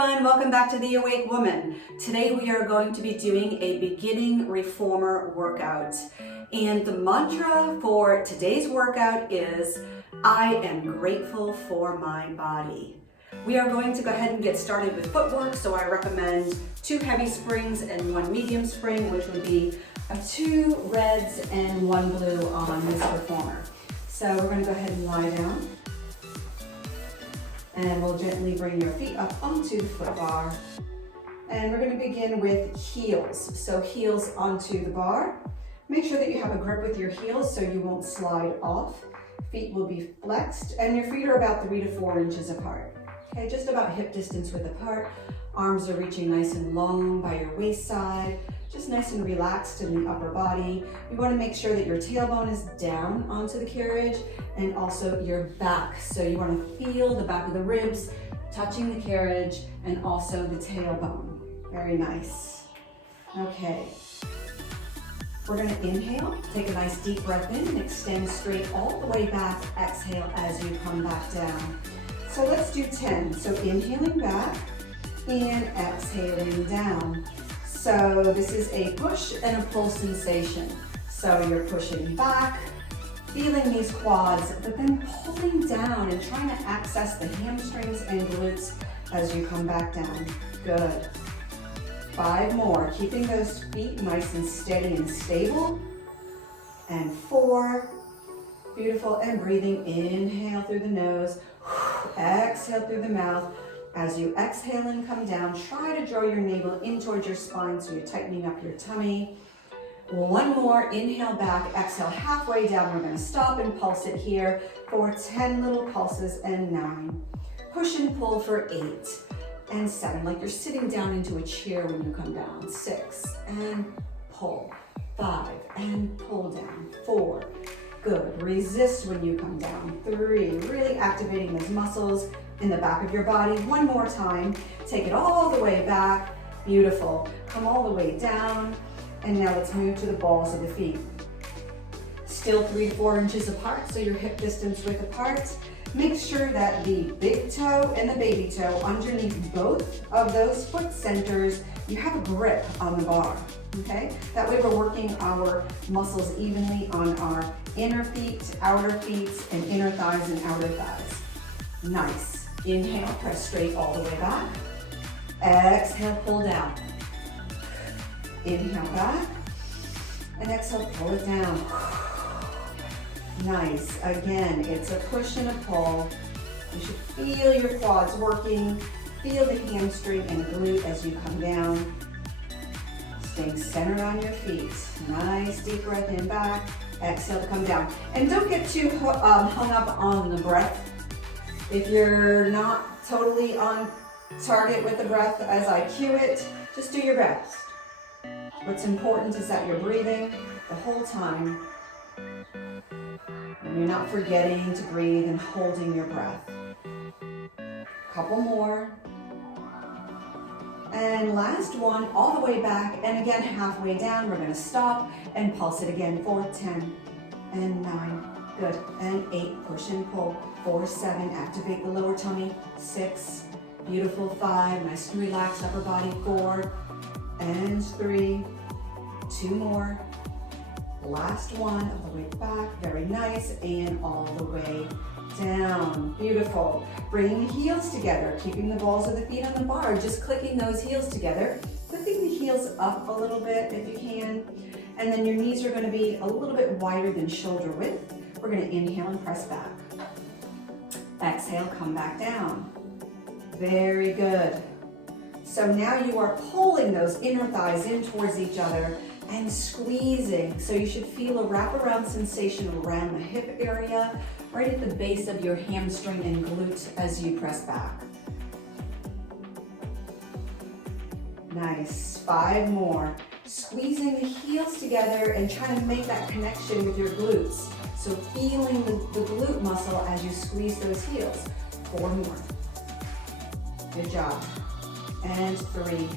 everyone, welcome back to The Awake Woman. Today we are going to be doing a beginning reformer workout. And the mantra for today's workout is, I am grateful for my body. We are going to go ahead and get started with footwork, so I recommend 2 heavy springs and 1 medium spring, which would be 2 reds and 1 blue on this reformer. So we're going to go ahead and lie down. And we'll gently bring your feet up onto the foot bar. And we're going to begin with heels. So heels onto the bar. Make sure that you have a grip with your heels so you won't slide off. Feet will be flexed and your feet are about 3 to 4 inches apart. Okay, just about hip distance width apart. Arms are reaching nice and long by your waist side. Just nice and relaxed in the upper body. You want to make sure that your tailbone is down onto the carriage and also your back. So you want to feel the back of the ribs touching the carriage and also the tailbone. Very nice. Okay. We're going to inhale, take a nice deep breath in and extend straight all the way back. Exhale as you come back down. So let's do 10. So inhaling back and exhaling down. So this is a push and a pull sensation. So you're pushing back, feeling these quads, but then pulling down and trying to access the hamstrings and glutes as you come back down. Good. 5 more, keeping those feet nice and steady and stable. And 4, beautiful, and breathing. Inhale through the nose, exhale through the mouth. As you exhale and come down, try to draw your navel in towards your spine so you're tightening up your tummy. 1 more, inhale back, exhale halfway down. We're going to stop and pulse it here for 10 little pulses and 9. Push and pull for 8 and 7, like you're sitting down into a chair when you come down. 6 and pull. 5 and pull down. 4, good. Resist when you come down. 3, really activating those muscles in the back of your body. 1 more time. Take it all the way back. Beautiful. Come all the way down. And now let's move to the balls of the feet. Still 3 to 4 inches apart, so your hip distance width apart. Make sure that the big toe and the baby toe underneath both of those foot centers, you have a grip on the bar, okay? That way we're working our muscles evenly on our inner feet, outer feet, and inner thighs and outer thighs. Nice. Inhale, press straight all the way back. Exhale, pull down. Inhale back. And exhale, pull it down. Nice. Again, it's a push and a pull. You should feel your quads working. Feel the hamstring and glute as you come down. Staying centered on your feet. Nice deep breath in back. Exhale to come down. And don't get too hung up on the breath. If you're not totally on target with the breath as I cue it, just do your best. What's important is that you're breathing the whole time and you're not forgetting to breathe and holding your breath. Couple more. And last one, all the way back, and again halfway down. We're going to stop and pulse it again for 10 and 9. Good. And 8, push and pull. 4, 7, activate the lower tummy. 6, beautiful. 5, nice and relaxed upper body. 4 and 3, 2 more. Last one, all the way back. Very nice. And all the way down. Beautiful. Bringing the heels together, keeping the balls of the feet on the bar, just clicking those heels together. Lifting the heels up a little bit if you can. And then your knees are going to be a little bit wider than shoulder width. We're going to inhale and press back. Exhale, come back down. Very good. So now you are pulling those inner thighs in towards each other and squeezing. So you should feel a wraparound sensation around the hip area, right at the base of your hamstring and glute as you press back. Nice. 5 more. Squeezing the heels together and trying to make that connection with your glutes. So feeling the glute muscle as you squeeze those heels. 4 more. Good job. And 3.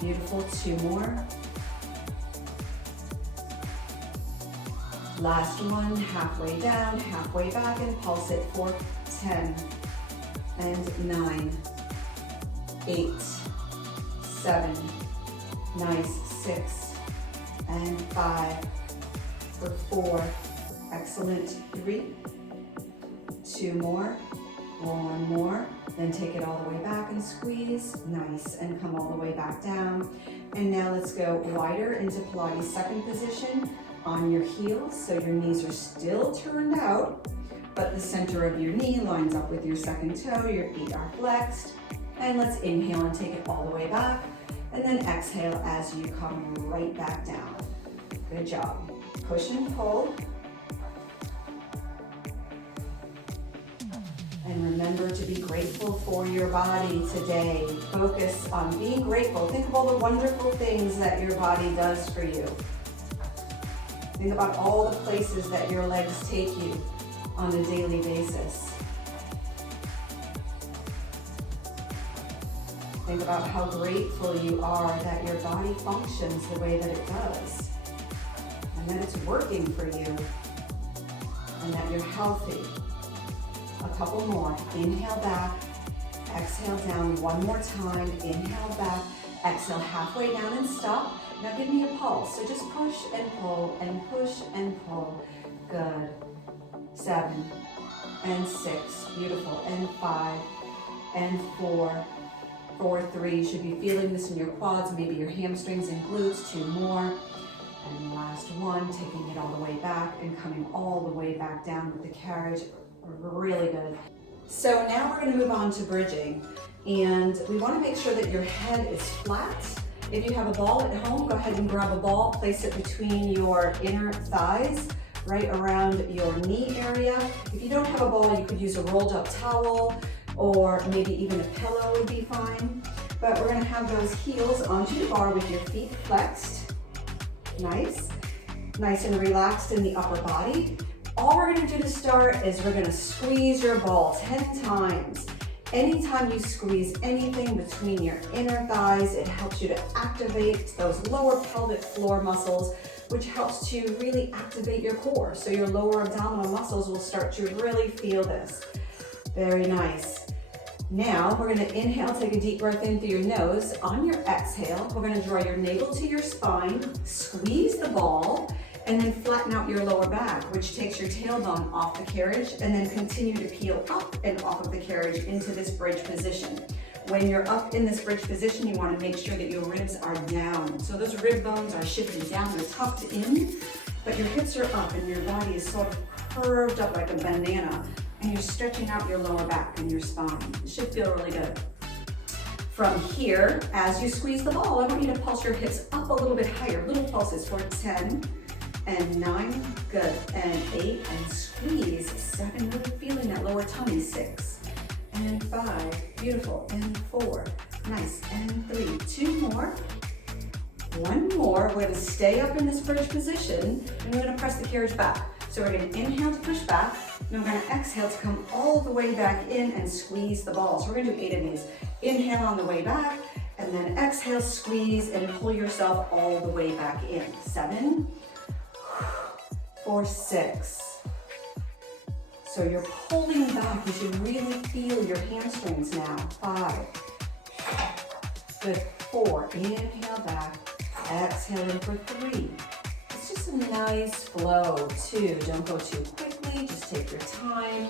Beautiful. 2 more. Last one, halfway down, halfway back, and pulse it for 10 and 9 8, 7, nice, 6, and 5, for 4, excellent, 3, 2 more, 1 more, then take it all the way back and squeeze, nice, and come all the way back down. And now let's go wider into Pilates second position on your heels, so your knees are still turned out, but the center of your knee lines up with your second toe, your feet are flexed. And let's inhale and take it all the way back, and then exhale as you come right back down. Good job. Push and pull. And remember to be grateful for your body today. Focus on being grateful. Think of all the wonderful things that your body does for you. Think about all the places that your legs take you on a daily basis. Think about how grateful you are that your body functions the way that it does, and that it's working for you, and that you're healthy. A couple more. Inhale back, exhale down. One more time. Inhale back, exhale halfway down and stop. Now give me a pulse. So just push and pull and push and pull. Good. 7 and 6. Beautiful. And 5 and 4. 4, 3. You should be feeling this in your quads, maybe your hamstrings and glutes. 2 more. And last one, taking it all the way back and coming all the way back down with the carriage. Really good. So now we're going to move on to bridging, and we want to make sure that your head is flat. If you have a ball at home, go ahead and grab a ball, place it between your inner thighs, right around your knee area. If you don't have a ball, you could use a rolled up towel, or maybe even a pillow would be fine. But we're going to have those heels onto the bar with your feet flexed. Nice. Nice and relaxed in the upper body. All we're going to do to start is we're going to squeeze your ball 10 times. Anytime you squeeze anything between your inner thighs, it helps you to activate those lower pelvic floor muscles, which helps to really activate your core. So your lower abdominal muscles will start to really feel this. Very nice. Now we're going to inhale, take a deep breath in through your nose. On your exhale, we're going to draw your navel to your spine, squeeze the ball, and then flatten out your lower back, which takes your tailbone off the carriage, and then continue to peel up and off of the carriage into this bridge position. When you're up in this bridge position, you want to make sure that your ribs are down. So those rib bones are shifted down, they're tucked in, but your hips are up and your body is sort of curved up like a banana, and you're stretching out your lower back and your spine. It should feel really good. From here, as you squeeze the ball, I want you to pulse your hips up a little bit higher, little pulses for 10, and 9, good, and 8, and squeeze, 7, really feeling that lower tummy, 6, and 5, beautiful, and 4, nice, and 3, 2 more, 1 more. We're going to stay up in this bridge position, and we're going to press the carriage back. So we're going to inhale to push back, and we're going to exhale to come all the way back in and squeeze the ball. So we're going to do 8 of these. Inhale on the way back, and then exhale, squeeze, and pull yourself all the way back in. 7, 4, 6. So you're pulling back. You should really feel your hamstrings now. 5. Good. 4. Inhale back. Exhale in for 3. It's just a nice flow. 2. Don't go too quickly. Just take your time.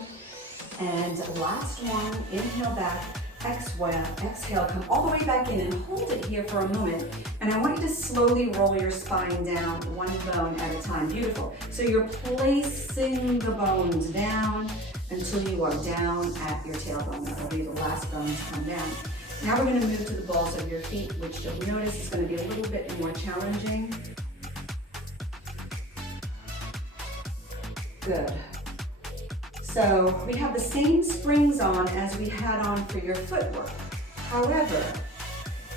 And last one. Inhale back. Exhale, come all the way back in and hold it here for a moment. And I want you to slowly roll your spine down, one bone at a time. Beautiful. So you're placing the bones down until you are down at your tailbone. That will be the last bone to come down. Now we're going to move to the balls of your feet, which you'll notice is going to be a little bit more challenging. Good. So we have the same springs on as we had on for your footwork. However,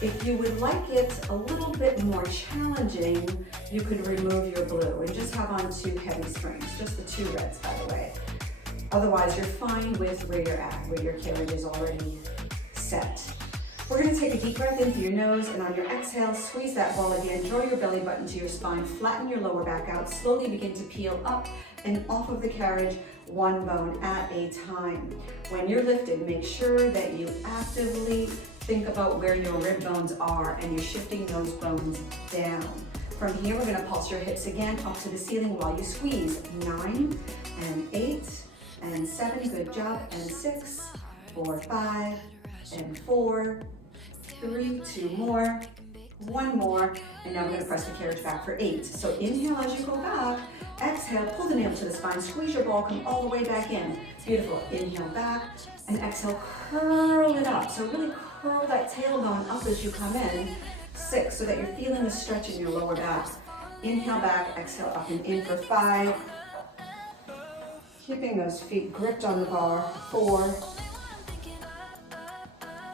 if you would like it a little bit more challenging, you could remove your blue and just have on 2 heavy springs, just the 2 reds, by the way. Otherwise, you're fine with where you're at, where your carriage is already set. We're going to take a deep breath in through your nose, and on your exhale, squeeze that ball again, draw your belly button to your spine, flatten your lower back out, slowly begin to peel up and off of the carriage, 1 bone at a time. When you're lifted, make sure that you actively think about where your rib bones are and you're shifting those bones down. From here, we're gonna pulse your hips again up to the ceiling while you squeeze. 9 and 8 and 7, good job, and 6, 4, 5, and 4, 3, 2 more, 1 more, and now we're gonna press the carriage back for 8. So inhale as you go back, exhale, pull the nail to the spine, squeeze your ball, come all the way back in. Beautiful, inhale back, and exhale, curl it up. So really curl that tailbone up as you come in. 6, so that you're feeling the stretch in your lower back. Inhale back, exhale up and in for 5. Keeping those feet gripped on the bar. 4,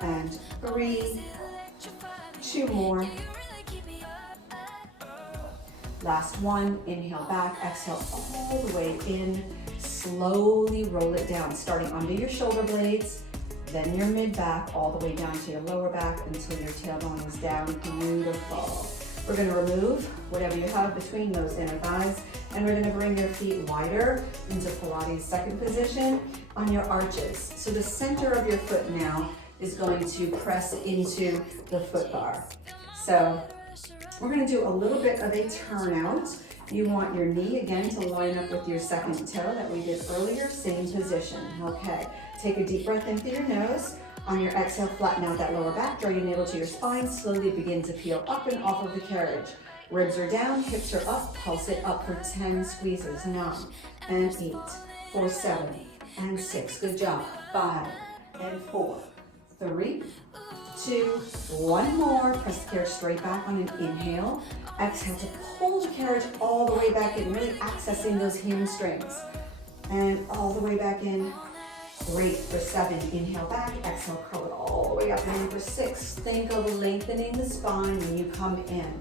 and 3, 2 more. Last one, inhale back, exhale all the way in. Slowly roll it down, starting under your shoulder blades, then your mid-back, all the way down to your lower back until your tailbone is down. Beautiful. We're gonna remove whatever you have between those inner thighs, and we're gonna bring your feet wider into Pilates second position on your arches. So the center of your foot now is going to press into the foot bar. So we're gonna do a little bit of a turnout. You want your knee again to line up with your second toe that we did earlier, same position, okay. Take a deep breath in through your nose. On your exhale, flatten out that lower back, draw your navel to your spine, slowly begin to peel up and off of the carriage. Ribs are down, hips are up, pulse it up for 10 squeezes. 9 and 8, 4, 7, and 6, good job. 5 and 4, 3, 2, 1 more. Press the carriage straight back on an inhale. Exhale to pull the carriage all the way back in, really accessing those hamstrings. And all the way back in. Great, for 7, inhale back, exhale, curl it all the way up. And for 6, think of lengthening the spine when you come in.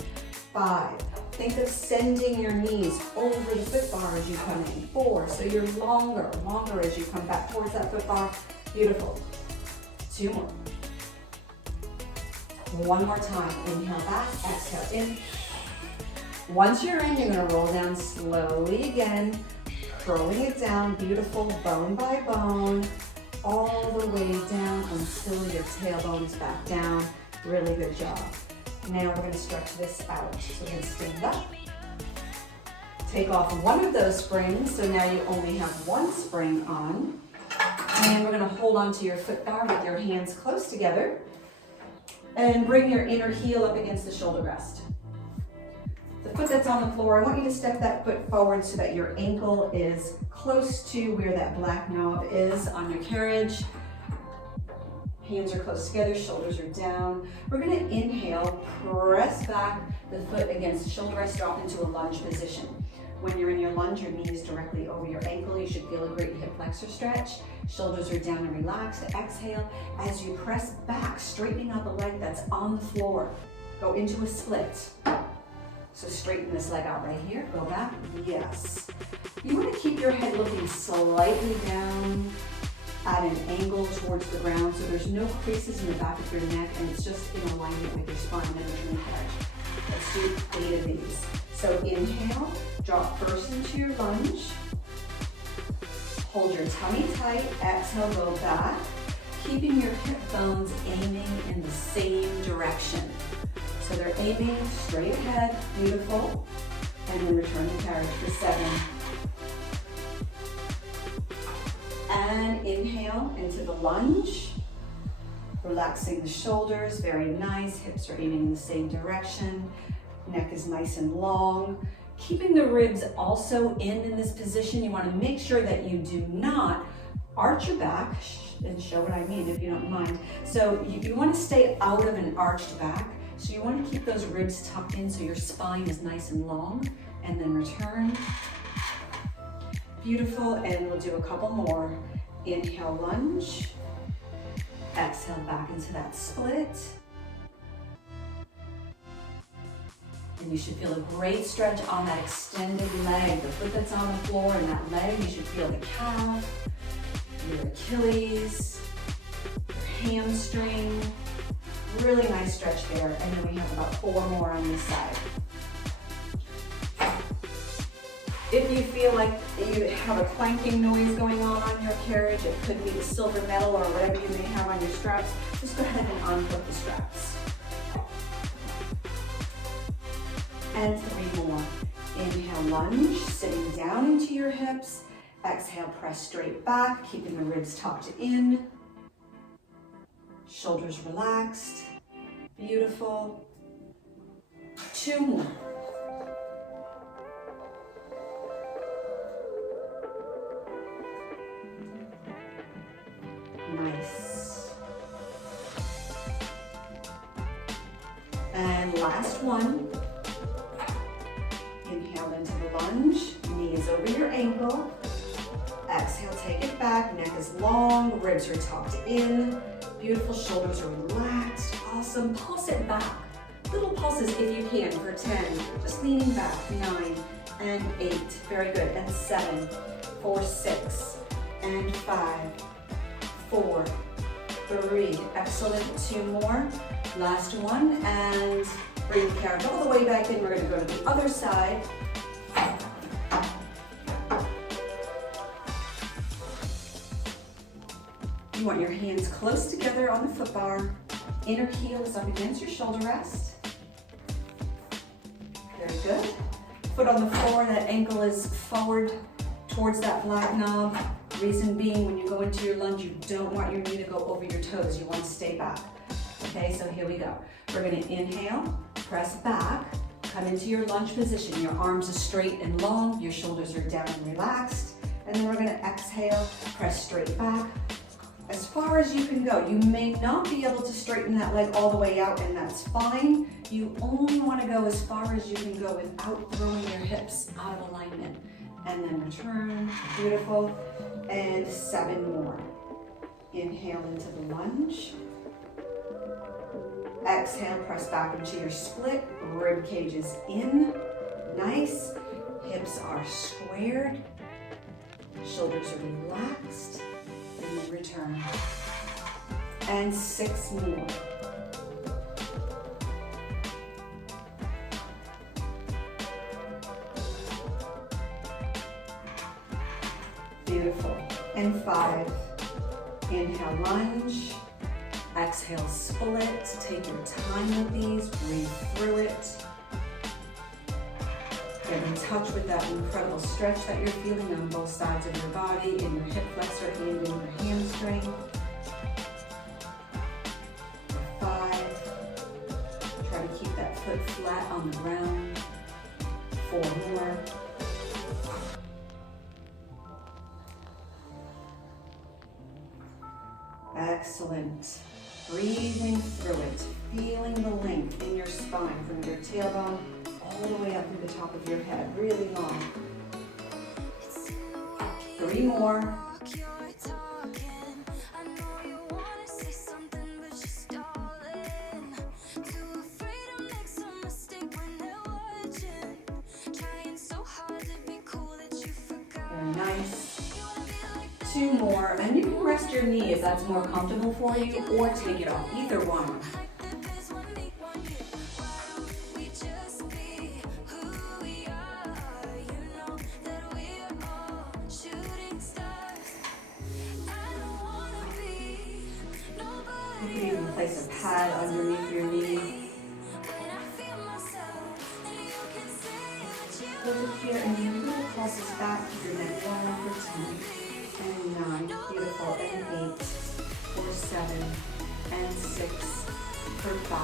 5, think of sending your knees over the foot bar as you come in. 4, so you're longer as you come back towards that foot bar. Beautiful. 2 more. 1 more time, inhale back, exhale in. Once you're in, you're gonna roll down slowly again, curling it down, beautiful, bone by bone, all the way down until your tailbone is back down. Really good job. Now we're gonna stretch this out. So we're gonna stand up, take off one of those springs, so now you only have 1 spring on, and we're gonna hold onto your foot bar with your hands close together, and bring your inner heel up against the shoulder rest. The foot that's on the floor, I want you to step that foot forward so that your ankle is close to where that black knob is on your carriage. Hands are close together, shoulders are down. We're gonna inhale, press back the foot against the shoulder rest, drop into a lunge position. When you're in your lunge, your knee is directly over your ankle. You should feel a great hip flexor stretch. Shoulders are down and relaxed. Exhale, as you press back, straightening out the leg that's on the floor. Go into a split. So straighten this leg out right here, go back, yes. You wanna keep your head looking slightly down at an angle towards the ground so there's no creases in the back of your neck and it's just in alignment with your spine and the carriage. Let's do 8 of these. So inhale, drop first into your lunge. Hold your tummy tight, exhale, go back. Keeping your hip bones aiming in the same direction. So they're aiming straight ahead, beautiful. And then return the carriage for 7. And inhale into the lunge. Relaxing the shoulders, very nice. Hips are aiming in the same direction. Neck is nice and long. Keeping the ribs also in this position. You want to make sure that you do not arch your back, and show what I mean if you don't mind. So you want to stay out of an arched back. So you want to keep those ribs tucked in so your spine is nice and long, and then return. Beautiful, and we'll do a couple more. Inhale, lunge. Exhale, back into that split. And you should feel a great stretch on that extended leg, the foot that's on the floor and that leg. You should feel the calf, your Achilles, your hamstring. Really nice stretch there. And then we have about 4 more on this side. If you feel like you have a clanking noise going on your carriage, it could be the silver metal or whatever you may have on your straps, just go ahead and unhook the straps. And 3 more. Inhale, lunge, sitting down into your hips. Exhale, press straight back, keeping the ribs tucked in. Shoulders relaxed. Beautiful. 2 more. Nice. And last one. Inhale into the lunge, knees over your ankle. Exhale, take it back, neck is long, ribs are tucked in. Beautiful, shoulders are relaxed. Awesome, pulse it back. Little pulses if you can for 10. Just leaning back, 9 and 8. Very good, and 7, 4, 6, and 5, 4, 3. Excellent, 2 more. Last one, and bring the carriage all the way back in. We're going to go to the other side. You want your hands close together on the foot bar. Inner heel is up against your shoulder rest. Very good. Foot on the floor, that ankle is forward towards that black knob. Reason being, when you go into your lunge, you don't want your knee to go over your toes. You want to stay back. Okay, so here we go. We're going to inhale, press back, come into your lunge position. Your arms are straight and long, your shoulders are down and relaxed. And then we're going to exhale, press straight back, as far as you can go. You may not be able to straighten that leg all the way out, and that's fine. You only want to go as far as you can go without throwing your hips out of alignment. And then return, beautiful. And 7 more. Inhale into the lunge. Exhale, press back into your split. Rib cage is in. Nice. Hips are squared. Shoulders are relaxed. And then return. And 6 more. Beautiful. And 5. Inhale, lunge. Exhale, split. Take your time with these. Breathe through it. Get in touch with that incredible stretch that you're feeling on both sides of your body, in your hip flexor and in your hamstring. 5. Try to keep that foot flat on the ground. 4 more. Excellent. Breathing through it, feeling the length in your spine from your tailbone all the way up to the top of your head, really long. 3 more. Very nice. 2 more, and you can rest your knee if that's more comfortable for you, or take it off, either one. You can even place a pad underneath your knee. Hold it here, and you really pulse this back to your neck long for 10. And 9, beautiful, and 8, for 7, and 6, for 5,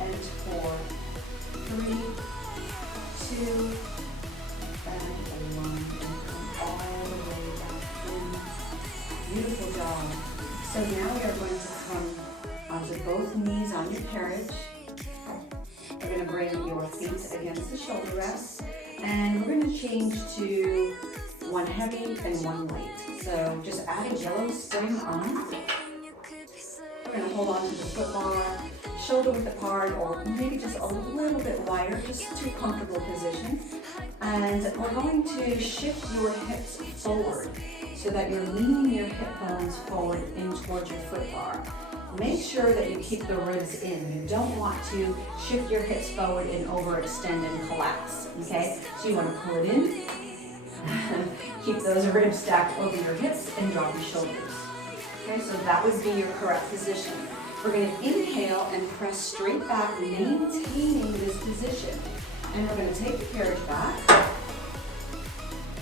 and 4, 3, 2, and 1, and come all the way back in. Beautiful job. So now we are going to come onto both knees on your carriage. We're going to bring your feet against the shoulder rest, and we're going to change to 1 heavy and 1 light. So just add a yellow spring on. We're going to hold on to the foot bar, shoulder width apart, or maybe just a little bit wider, just to comfortable position. And we're going to shift your hips forward so that you're leaning your hip bones forward in towards your foot bar. Make sure that you keep the ribs in. You don't want to shift your hips forward and overextend and collapse, okay? So you want to pull it in Keep those ribs stacked over your hips and drop your shoulders. Okay, so that would be your correct position. We're going to inhale and press straight back, maintaining this position. And we're going to take the carriage back.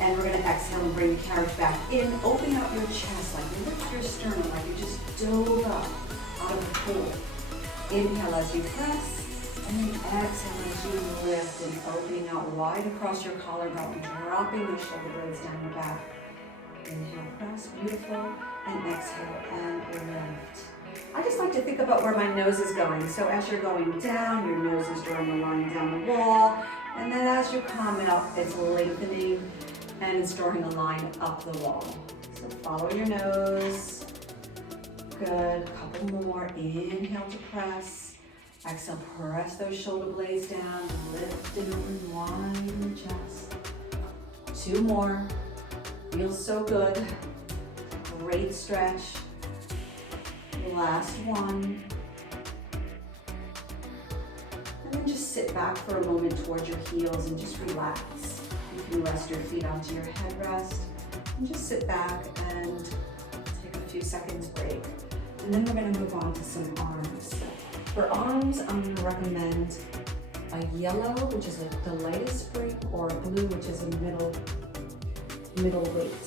And we're going to exhale and bring the carriage back in. Open out your chest, like you lift your sternum, like you just dove up out of the pool. Inhale as you press. And then exhale as you lift and opening out wide across your collarbone, dropping those shoulder blades down your back. Inhale, press, beautiful, and exhale and lift. I just like to think about where my nose is going. So as you're going down, your nose is drawing a line down the wall, and then as you come out, it's lengthening and it's drawing a line up the wall. So follow your nose. Good, couple more. Inhale to press. Exhale, press those shoulder blades down, lift and open wide your chest. 2 more. Feels so good. Great stretch. Last one. And then just sit back for a moment towards your heels and just relax. You can rest your feet onto your headrest and just sit back and take a few seconds break. And then we're going to move on to some arms. For arms, I'm going to recommend a yellow, which is like the lightest spring, or a blue, which is a middle weight.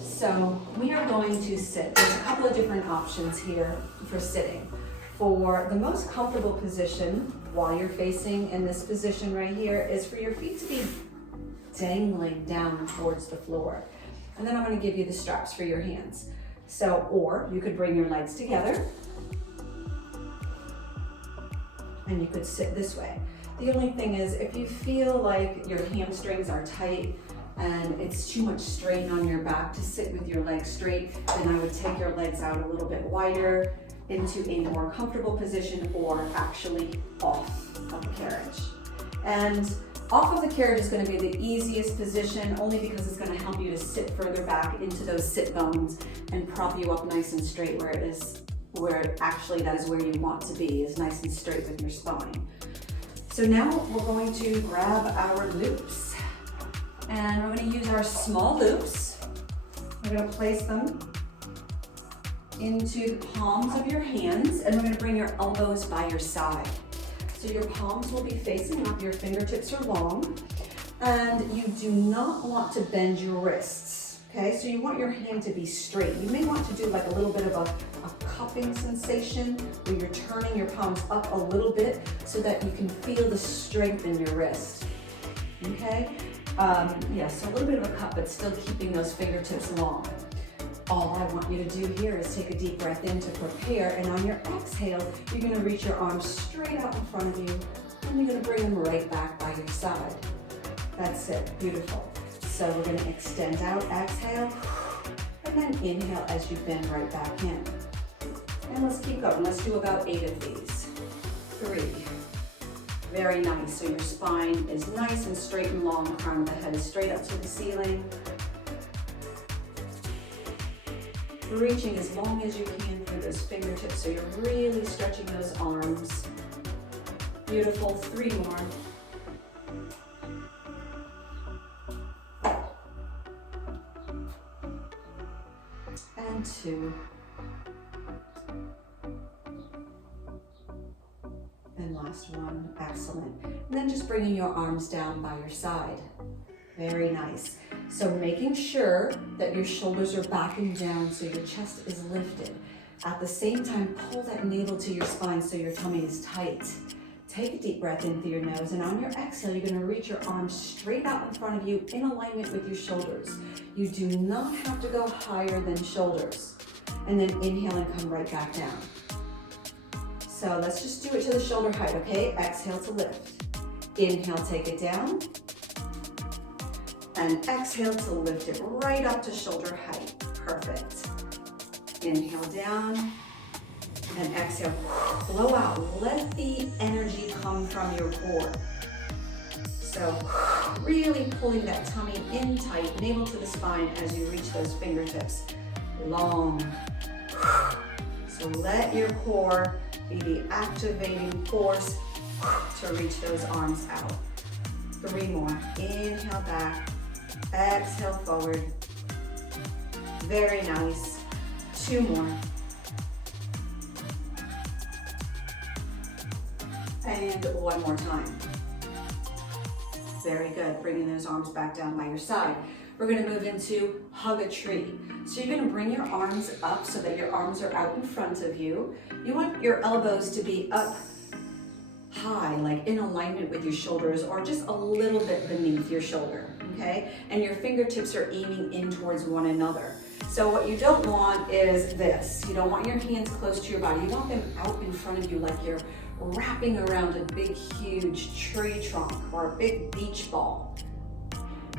So we are going to sit. There's a couple of different options here for sitting. For the most comfortable position, while you're facing in this position right here, is for your feet to be dangling down towards the floor. And then I'm going to give you the straps for your hands. So, or you could bring your legs together and you could sit this way. The only thing is, if you feel like your hamstrings are tight and it's too much strain on your back to sit with your legs straight, then I would take your legs out a little bit wider into a more comfortable position, or actually off of the carriage. And off of the carriage is going to be the easiest position, only because it's going to help you to sit further back into those sit bones and prop you up nice and straight where actually that is where you want to be, is nice and straight with your spine. So now we're going to grab our loops, and we're going to use our small loops. We're going to place them into the palms of your hands, and we're going to bring your elbows by your side. So your palms will be facing up, your fingertips are long, and you do not want to bend your wrists, okay? So you want your hand to be straight. You may want to do like a little bit of a cupping sensation where you're turning your palms up a little bit so that you can feel the strength in your wrist, okay? So a little bit of a cup, but still keeping those fingertips long. All I want you to do here is take a deep breath in to prepare, and on your exhale, you're going to reach your arms straight out in front of you, and you're going to bring them right back by your side. That's it, beautiful. So we're going to extend out, exhale, and then inhale as you bend right back in. And let's keep going. Let's do about 8 of these. 3. Very nice. So your spine is nice and straight and long, crown of the head is straight up to the ceiling. Reaching as long as you can through those fingertips, so you're really stretching those arms. Beautiful. 3 more. And 2. And last one. Excellent. And then just bringing your arms down by your side. Very nice. So making sure that your shoulders are back and down so your chest is lifted. At the same time, pull that navel to your spine so your tummy is tight. Take a deep breath in through your nose, and on your exhale, you're going to reach your arms straight out in front of you in alignment with your shoulders. You do not have to go higher than shoulders. And then inhale and come right back down. So let's just do it to the shoulder height, okay? Exhale to lift. Inhale, take it down. And exhale to lift it right up to shoulder height. Perfect. Inhale down and exhale, blow out. Let the energy come from your core. So really pulling that tummy in tight, navel to the spine as you reach those fingertips long. So let your core be the activating force to reach those arms out. 3 more. Inhale back. Exhale forward. Very nice. 2 more. And 1 more time. Very good. Bringing those arms back down by your side. We're going to move into hug a tree. So you're going to bring your arms up so that your arms are out in front of you. You want your elbows to be up high, like in alignment with your shoulders, or just a little bit beneath your shoulder, okay? And your fingertips are aiming in towards one another. So what you don't want is this. You don't want your hands close to your body. You want them out in front of you like you're wrapping around a big, huge tree trunk or a big beach ball.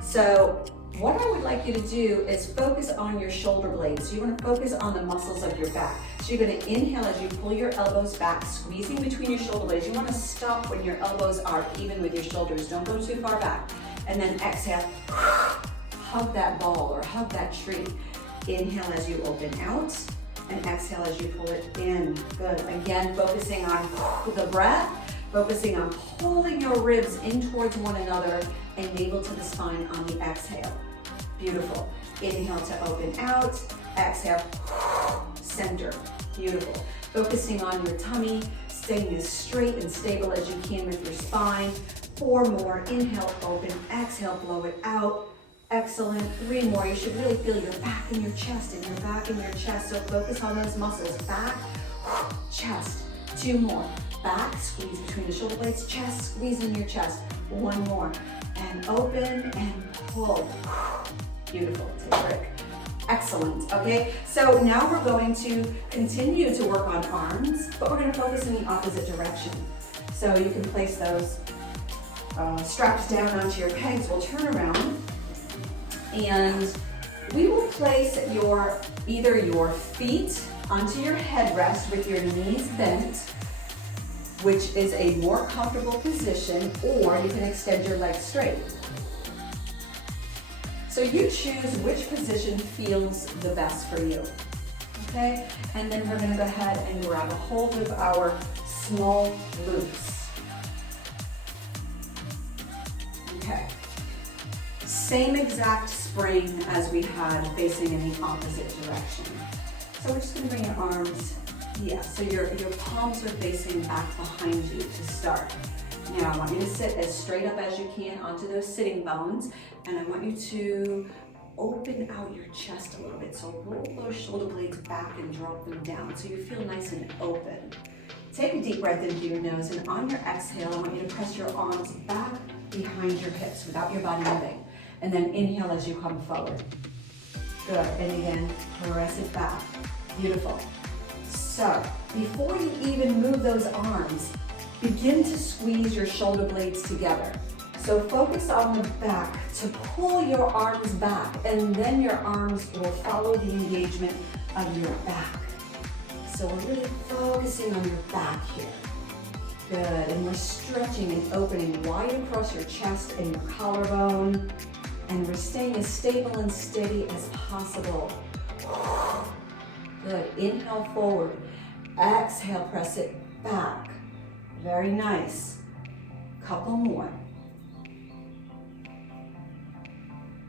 So what I would like you to do is focus on your shoulder blades. So you want to focus on the muscles of your back. So you're going to inhale as you pull your elbows back, squeezing between your shoulder blades. You want to stop when your elbows are even with your shoulders. Don't go too far back. And then exhale, hug that ball or hug that tree. Inhale as you open out, and exhale as you pull it in. Good. Again, focusing on the breath, focusing on pulling your ribs in towards one another and navel to the spine on the exhale. Beautiful. Inhale to open out, exhale, center. Beautiful. Focusing on your tummy, staying as straight and stable as you can with your spine. 4 more. Inhale, open, exhale, blow it out. Excellent. 3 more. You should really feel your back in your chest and your back in your chest. So focus on those muscles. Back, chest. 2 more. Back, squeeze between the shoulder blades, chest, squeeze in your chest. 1 more. And open and pull. Beautiful. Take a break. Excellent. Okay, so now we're going to continue to work on arms, but we're going to focus in the opposite direction. So you can place those straps down onto your pegs. We'll turn around. And we will place either your feet onto your headrest with your knees bent, which is a more comfortable position, or you can extend your legs straight. So you choose which position feels the best for you, okay? And then we're gonna go ahead and grab a hold of our small glutes. Okay. Same exact spring as we had facing in the opposite direction. So we're just gonna bring your arms, so your palms are facing back behind you to start. Now I want you to sit as straight up as you can onto those sitting bones, and I want you to open out your chest a little bit. So roll those shoulder blades back and drop them down so you feel nice and open. Take a deep breath into your nose, and on your exhale, I want you to press your arms back behind your hips without your body moving. And then inhale as you come forward. Good, and again, press it back. Beautiful. So, before you even move those arms, begin to squeeze your shoulder blades together. So focus on the back to pull your arms back, and then your arms will follow the engagement of your back. So we're really focusing on your back here. Good, and we're stretching and opening wide across your chest and your collarbone. And we're staying as stable and steady as possible. Good, inhale forward. Exhale, press it back. Very nice. Couple more.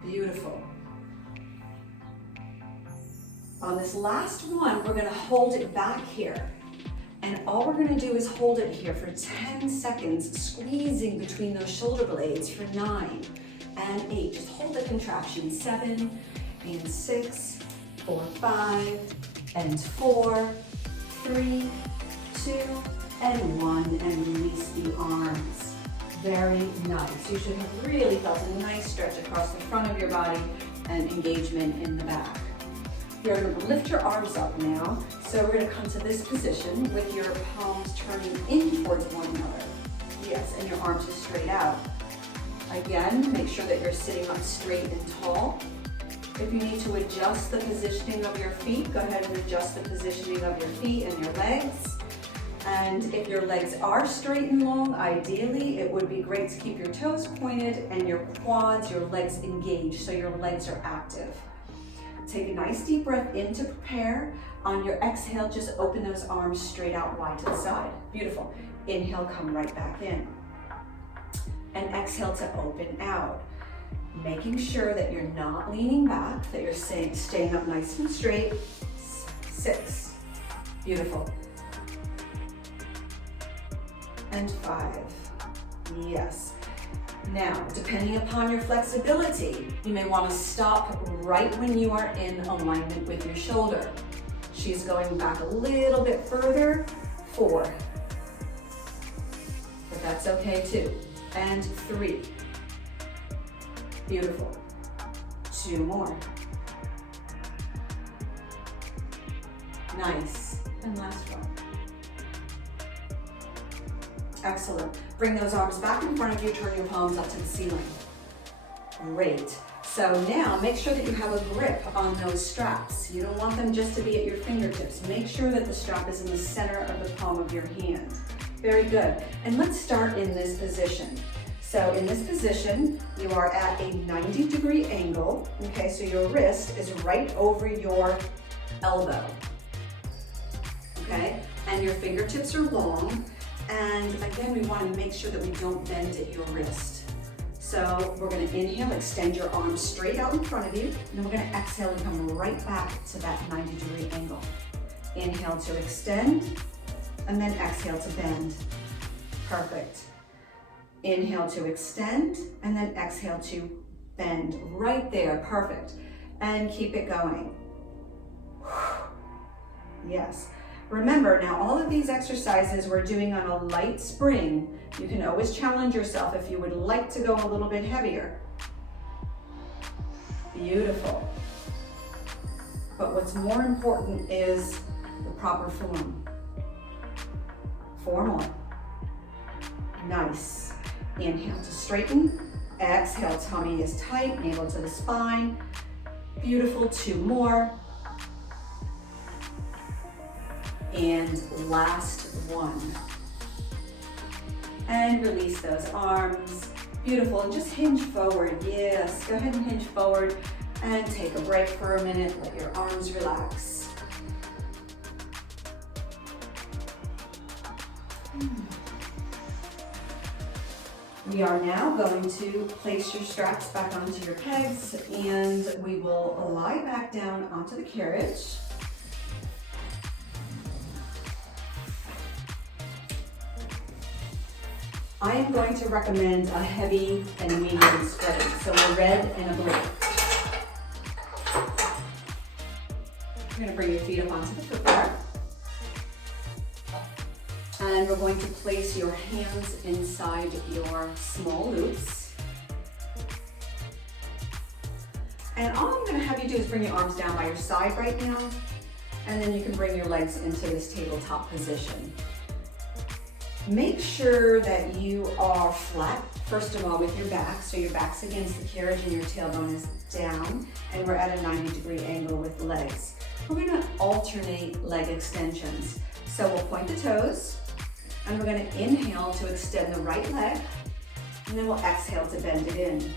Beautiful. On this last one, we're gonna hold it back here. And all we're gonna do is hold it here for 10 seconds, squeezing between those shoulder blades for 9 and 8. Just hold the contraction. 7 and 6, 4, 5, and 4, 3, 2, and 1, and release the arms. Very nice. You should have really felt a nice stretch across the front of your body and engagement in the back. You're going to lift your arms up now. So we're going to come to this position with your palms turning in towards one another. Yes, and your arms are straight out. Again, make sure that you're sitting up straight and tall. If you need to adjust the positioning of your feet, go ahead and adjust the positioning of your feet and your legs. And if your legs are straight and long, ideally, it would be great to keep your toes pointed and your quads, your legs engaged, so your legs are active. Take a nice deep breath in to prepare. On your exhale, just open those arms straight out wide to the side. Beautiful. Inhale, come right back in. And exhale to open out. Making sure that you're not leaning back, that you're staying up nice and straight. 6. Beautiful. And 5. Yes. Now, depending upon your flexibility, you may want to stop right when you are in alignment with your shoulder. She's going back a little bit further. 4. But that's okay too. And 3. Beautiful. 2 more. Nice. And last one. Excellent. Bring those arms back in front of you, turn your palms up to the ceiling. Great. So now make sure that you have a grip on those straps. You don't want them just to be at your fingertips. Make sure that the strap is in the center of the palm of your hand. Very good. And let's start in this position. So in this position, you are at a 90-degree angle. Okay, so your wrist is right over your elbow. Okay, and your fingertips are long. And again, we want to make sure that we don't bend at your wrist. So we're going to inhale, extend your arms straight out in front of you. And then we're going to exhale and come right back to that 90-degree angle. Inhale to extend, and then exhale to bend. Perfect. Inhale to extend, and then exhale to bend. Right there, perfect. And keep it going. Yes. Remember, now all of these exercises we're doing on a light spring. You can always challenge yourself if you would like to go a little bit heavier. Beautiful. But what's more important is the proper form. 4 more. Nice. Inhale to straighten. Exhale, tummy is tight, navel to the spine. Beautiful, 2 more. And last one. And release those arms. Beautiful, and just hinge forward. Yes, go ahead and hinge forward and take a break for a minute. Let your arms relax. We are now going to place your straps back onto your pegs, and we will lie back down onto the carriage. I am going to recommend a heavy and medium spreading, so a red and a blue. You're going to bring your feet up onto the footwork. And we're going to place your hands inside your small loops. And all I'm going to have you do is bring your arms down by your side right now, and then you can bring your legs into this tabletop position. Make sure that you are flat, first of all, with your back. So your back's against the carriage and your tailbone is down, and we're at a 90-degree angle with the legs. We're going to alternate leg extensions. So we'll point the toes, and we're going to inhale to extend the right leg, and then we'll exhale to bend it in.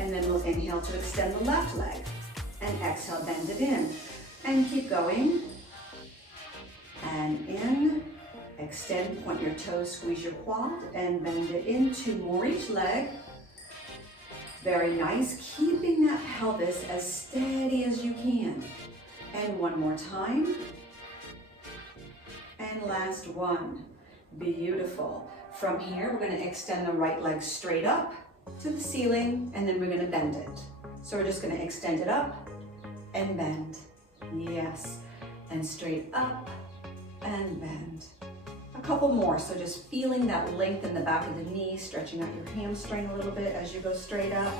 And then we'll inhale to extend the left leg, and exhale, bend it in. And keep going. And in. Extend, point your toes, squeeze your quad, and bend it in. 2 more each leg. Very nice. Keeping that pelvis as steady as you can. And 1 more time. And last one. Beautiful. From here, we're going to extend the right leg straight up to the ceiling, and then we're going to bend it. So we're just going to extend it up and bend. Yes. And straight up and bend. A couple more, so just feeling that length in the back of the knee, stretching out your hamstring a little bit as you go straight up.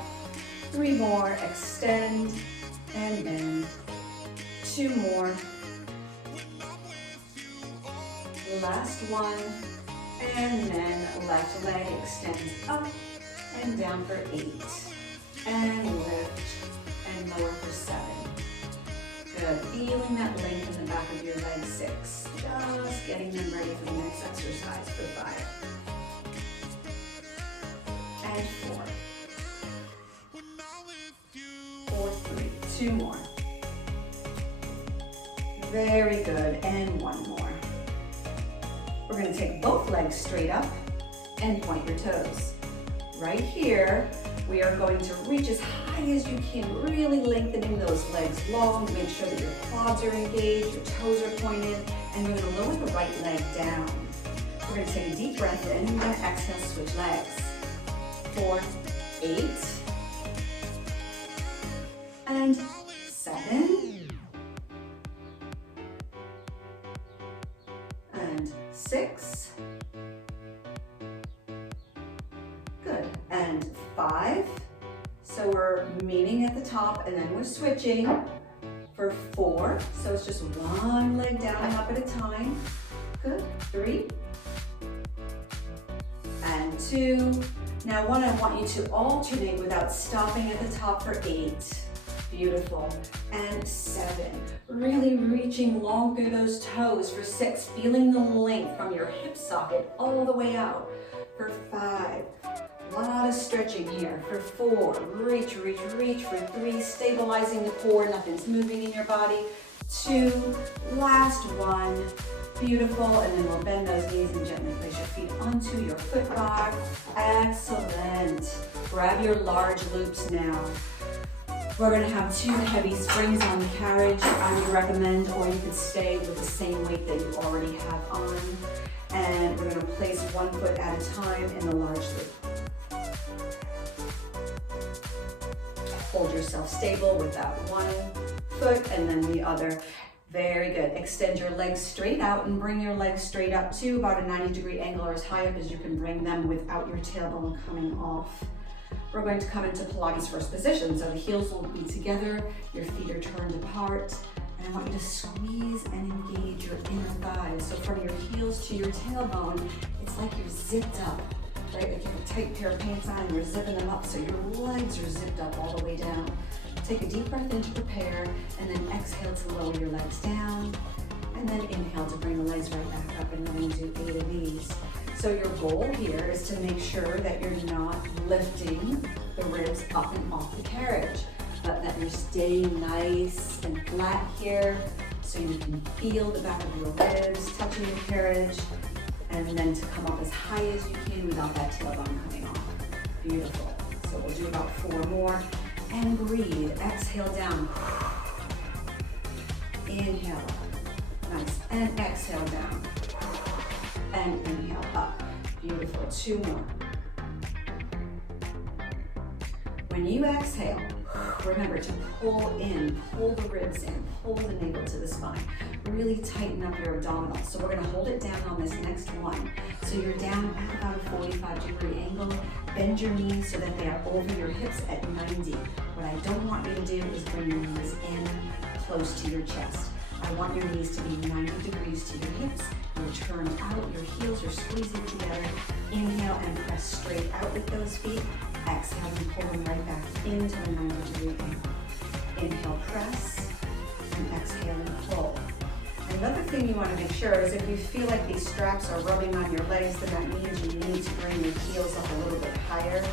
3 more, extend and bend. 2 more. Last one, and then left leg extends up and down for 8. And lift and lower for 7. Good, feeling that length in the back of your leg. 6. Just getting them ready for the next exercise for 5. And 4. 4, 3. 2 more. Very good, and 1 more. We're going to take both legs straight up and point your toes. Right here, We are going to reach as high as you can, really lengthening those legs long. Make sure that your quads are engaged, your toes are pointed, and we're going to lower the right leg down. We're going to take a deep breath in. We're going to exhale, switch legs. 4, 8, and 7, and 6, good, and 5, so we're meeting at the top and then we're switching for 4, so it's just one leg down and up at a time, good, 3, and 2, now I want you to alternate without stopping at the top for 8, beautiful, and 7, really reaching long through those toes for 6, feeling the length from your hip socket all the way out, for 5, a lot of stretching here, for 4, reach, reach, reach, for 3, stabilizing the core, nothing's moving in your body, 2, last 1, beautiful, and then we'll bend those knees and gently place your feet onto your foot bar, excellent, grab your large loops now. We're going to have 2 heavy springs on the carriage, I would recommend, or you could stay with the same weight that you already have on, and we're going to place 1 foot at a time in the large loop. Hold yourself stable with that 1 foot and then the other. Very good. Extend your legs straight out and bring your legs straight up to about a 90-degree angle or as high up as you can bring them without your tailbone coming off. We're going to come into Pilates first position. So the heels will be together, your feet are turned apart, and I want you to squeeze and engage your inner thighs. So from your heels to your tailbone, it's like you're zipped up. Right, like you have a tight pair of pants on and you're zipping them up so your legs are zipped up all the way down. Take a deep breath in to prepare and then exhale to lower your legs down and then inhale to bring the legs right back up and then do 8 of these. So your goal here is to make sure that you're not lifting the ribs up and off the carriage, but that you're staying nice and flat here so you can feel the back of your ribs touching the carriage, and then to come up as high as you can without that tailbone coming off. Beautiful. So we'll do about 4 more. And breathe. Exhale down. Inhale up. Nice. And exhale down. And inhale up. Beautiful. 2 more. When you exhale, remember to pull in, pull the ribs in, pull the navel to the spine. Really tighten up your abdominals. So we're going to hold it down on this next one. So you're down at about a 45-degree angle. Bend your knees so that they are over your hips at 90. What I don't want you to do is bring your knees in close to your chest. I want your knees to be 90 degrees to your hips. You're turned out, your heels are squeezing together. Inhale and press straight out with those feet. Exhale and pull them right back into the 90-degree angle. Inhale, press, and exhale and pull. Another thing you want to make sure is if you feel like these straps are rubbing on your legs, then that means you need to bring your heels up a little bit higher.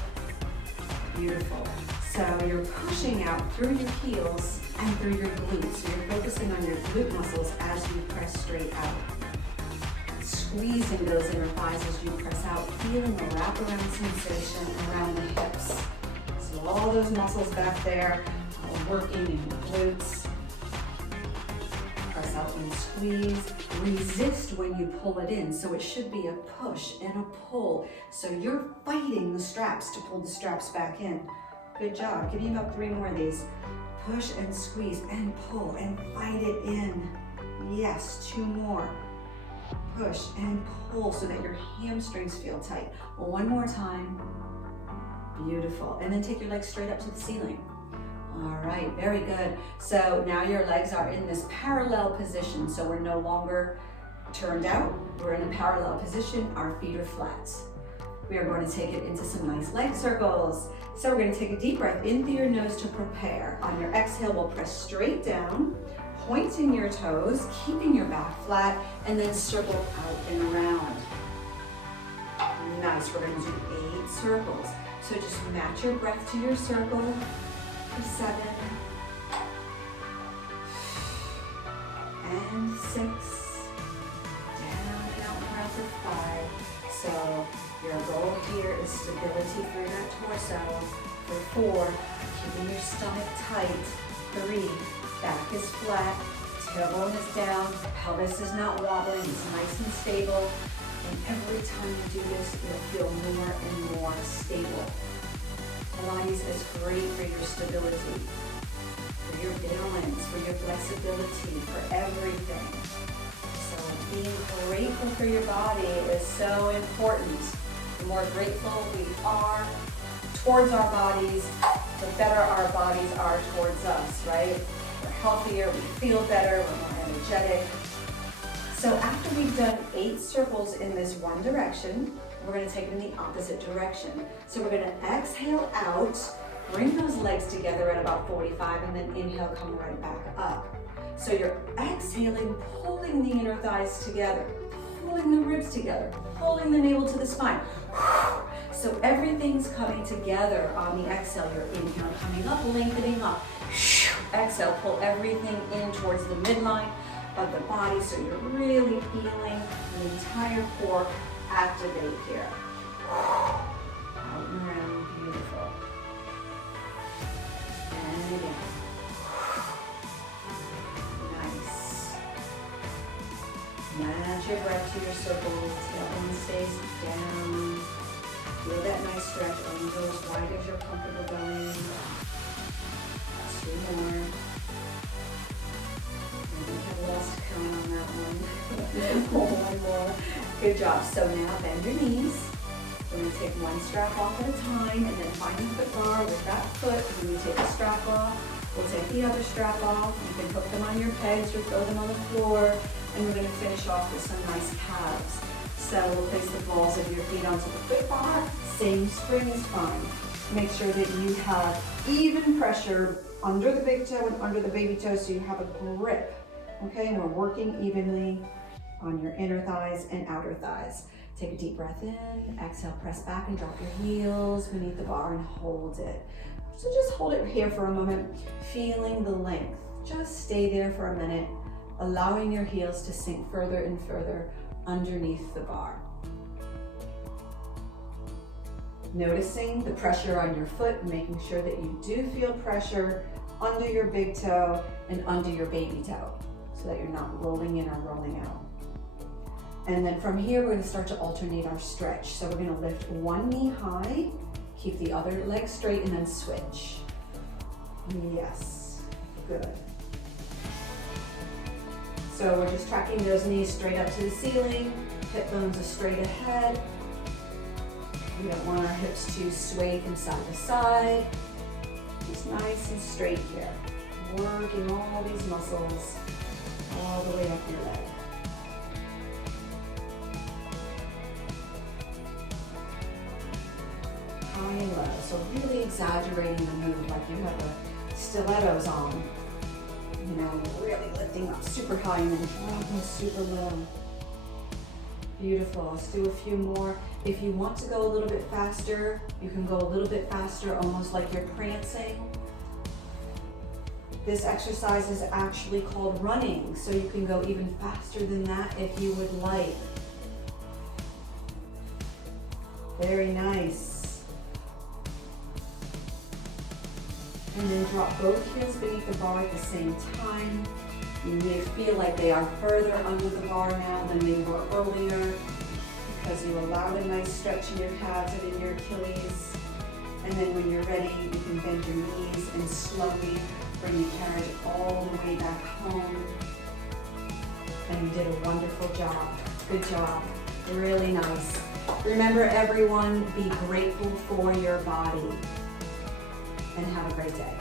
Beautiful. So you're pushing out through your heels and through your glutes. So you're focusing on your glute muscles as you press straight out. Squeezing those inner thighs as you press out, feeling a wraparound sensation around the hips. So all those muscles back there are working in your glutes. Press out and squeeze. Resist when you pull it in. So it should be a push and a pull. So you're fighting the straps to pull the straps back in. Good job. Give me about 3 more of these. Push and squeeze and pull and fight it in. Yes, 2 more. Push and pull so that your hamstrings feel tight. 1 more time. Beautiful. And then take your legs straight up to the ceiling. All right, very good. So now your legs are in this parallel position. So we're no longer turned out. We're in a parallel position. Our feet are flat. We are going to take it into some nice leg circles. So we're going to take a deep breath in through your nose to prepare. On your exhale, we'll press straight down, pointing your toes, keeping your back flat, and then circle out and around. Nice, we're going to do 8 circles. So just match your breath to your circle for 7, and 6, down and out and around for 5. So your goal here is stability through that torso For 4, keeping your stomach tight. 3, back is flat, tailbone is down, pelvis is not wobbling, it's nice and stable. And every time you do this, you'll feel more and more stable. Pilates is great for your stability, for your balance, for your flexibility, for everything. So being grateful for your body is so important. The more grateful we are towards our bodies, the better our bodies are towards us, right? We're healthier, we feel better, we're more energetic. So after we've done 8 circles in this one direction, we're going to take it in the opposite direction. So we're going to exhale out, bring those legs together at about 45, and then inhale, come right back up. So you're exhaling, pulling the inner thighs together, pulling the ribs together, pulling the navel to the spine. So everything's coming together on the exhale. Your inhale coming up, lengthening up. Exhale, pull everything in towards the midline of the body, so you're really feeling the entire core activate here. Out and around, beautiful. And again. Nice. Manage your breath to your circle. Tailbone stays down. Feel that nice stretch. Arms go as wide as you're comfortable going. 2 more. Lost count on that one. One more. Good job. So now bend your knees. We're going to take one strap off at a time and then find the foot bar with that foot. When you take the strap off, we'll take the other strap off. You can hook them on your pegs or throw them on the floor. And we're going to finish off with some nice calves. So we'll place the balls of your feet onto the foot bar. Same spring is fine. Make sure that you have even pressure under the big toe and under the baby toe so you have a grip. Okay, and we're working evenly on your inner thighs and outer thighs. Take a deep breath in, exhale, press back and drop your heels beneath the bar and hold it. So just hold it here for a moment, feeling the length. Just stay there for a minute, allowing your heels to sink further and further underneath the bar. Noticing the pressure on your foot, making sure that you do feel pressure under your big toe and under your baby toe, so that you're not rolling in or rolling out. And then from here, we're going to start to alternate our stretch. So we're going to lift one knee high, keep the other leg straight, and then switch. Yes, good. So we're just tracking those knees straight up to the ceiling, hip bones are straight ahead. We don't want our hips to sway from side to side. Just nice and straight here. Working all these muscles all the way up your leg. High and low. So really exaggerating the move like you have the stilettos on. You know, really lifting up super high and then dropping super low. Beautiful. Let's do a few more. If you want to go a little bit faster, you can go a little bit faster, almost like you're prancing. This exercise is actually called running, so you can go even faster than that if you would like. Very nice. And then drop both heels beneath the bar at the same time. You may feel like they are further under the bar now than they were earlier because you allowed a nice stretch in your calves and in your Achilles. And then when you're ready, you can bend your knees and slowly bring the carriage all the way back home. And you did a wonderful job. Good job. Really nice. Remember, everyone, be grateful for your body. And have a great day.